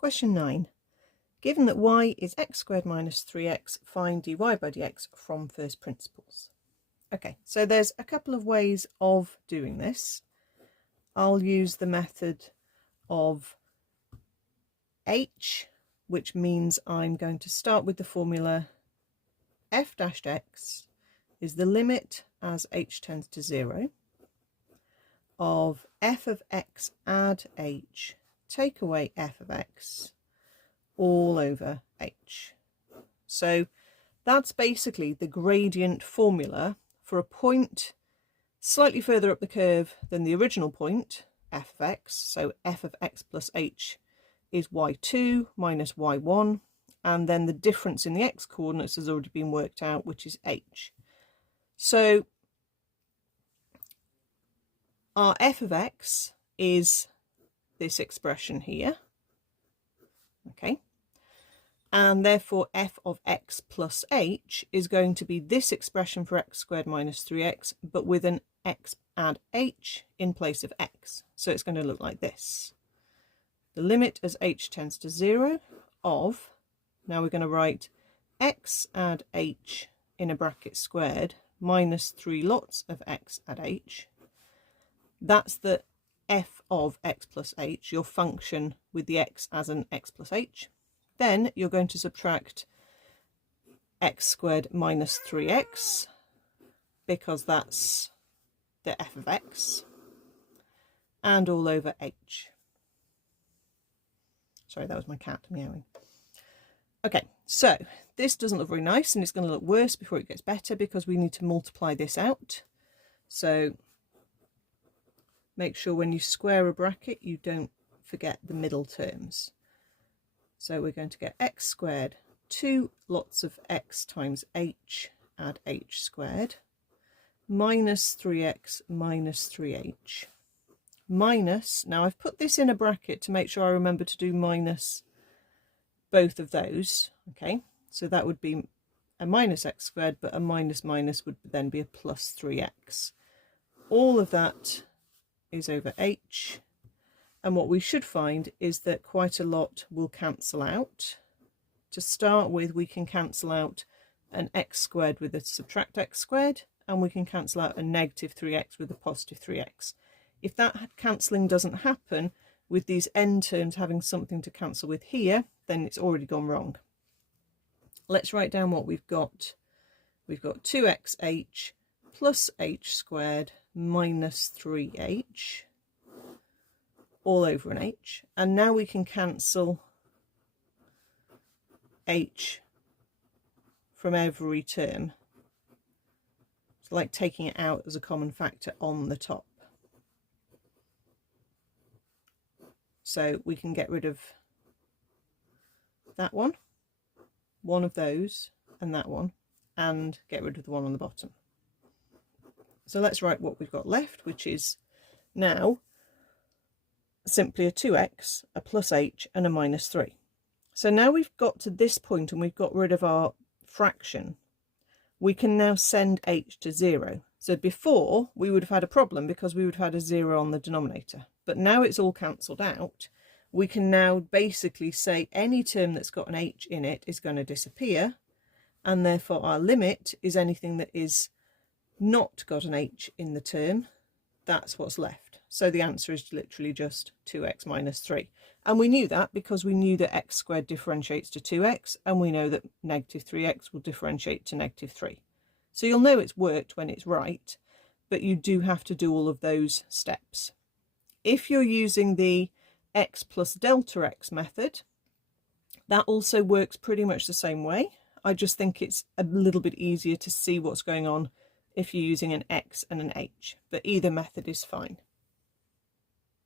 Question 9. Given that y is x squared minus 3x, find dy by dx from first principles. Okay, so there's a couple of ways of doing this. I'll use the method of h, which means I'm going to start with the formula f dash x is the limit as h tends to 0 of f of x add h take away f of x all over h. So that's basically the gradient formula for a point slightly further up the curve than the original point, f of x. So f of x plus h is y2 minus y1, and then the difference in the x coordinates has already been worked out, which is h. So our f of x is this expression here, okay, and therefore f of x plus h is going to be this expression for x squared minus 3x, but with an x add h in place of x. So it's going to look like this. The limit as h tends to 0 of, now we're going to write x add h in a bracket squared minus 3 lots of x add h. That's the f of x plus h, your function with the x as an x plus h. Then you're going to subtract x squared minus 3x, because that's the f of x, and all over h. Sorry, that was my cat meowing. Okay, so this doesn't look very nice, and it's going to look worse before it gets better, because we need to multiply this out. So make sure when you square a bracket you don't forget the middle terms. So we're going to get x squared 2 lots of x times h add h squared minus 3x minus 3h minus, now I've put this in a bracket to make sure I remember to do minus both of those, okay, so that would be a minus x squared, but a minus minus would then be a plus 3x. All of that is over h, and what we should find is that quite a lot will cancel out. To start with, we can cancel out an x squared with a subtract x squared, and we can cancel out a negative 3x with a positive 3x. If that cancelling doesn't happen, with these n terms having something to cancel with here, then it's already gone wrong. Let's write down what we've got. We've got 2xh plus h squared minus 3h all over an h, and now we can cancel h from every term. It's like taking it out as a common factor on the top. So we can get rid of that one of those, and that one, and get rid of the one on the bottom. So let's write what we've got left, which is now simply a 2x, a plus h, and a minus 3. So now we've got to this point and we've got rid of our fraction, we can now send h to 0. So before we would have had a problem because we would have had a 0 on the denominator, but now it's all cancelled out. We can now basically say any term that's got an h in it is going to disappear, and therefore our limit is anything that is not got an h in the term. That's what's left. So the answer is literally just 2x minus 3. And we knew that because we knew that x squared differentiates to 2x, and we know that negative 3x will differentiate to negative 3. So you'll know it's worked when it's right, but you do have to do all of those steps. If you're using the x plus delta x method, that also works pretty much the same way. I just think it's a little bit easier to see what's going on if you're using an x and an h, but either method is fine.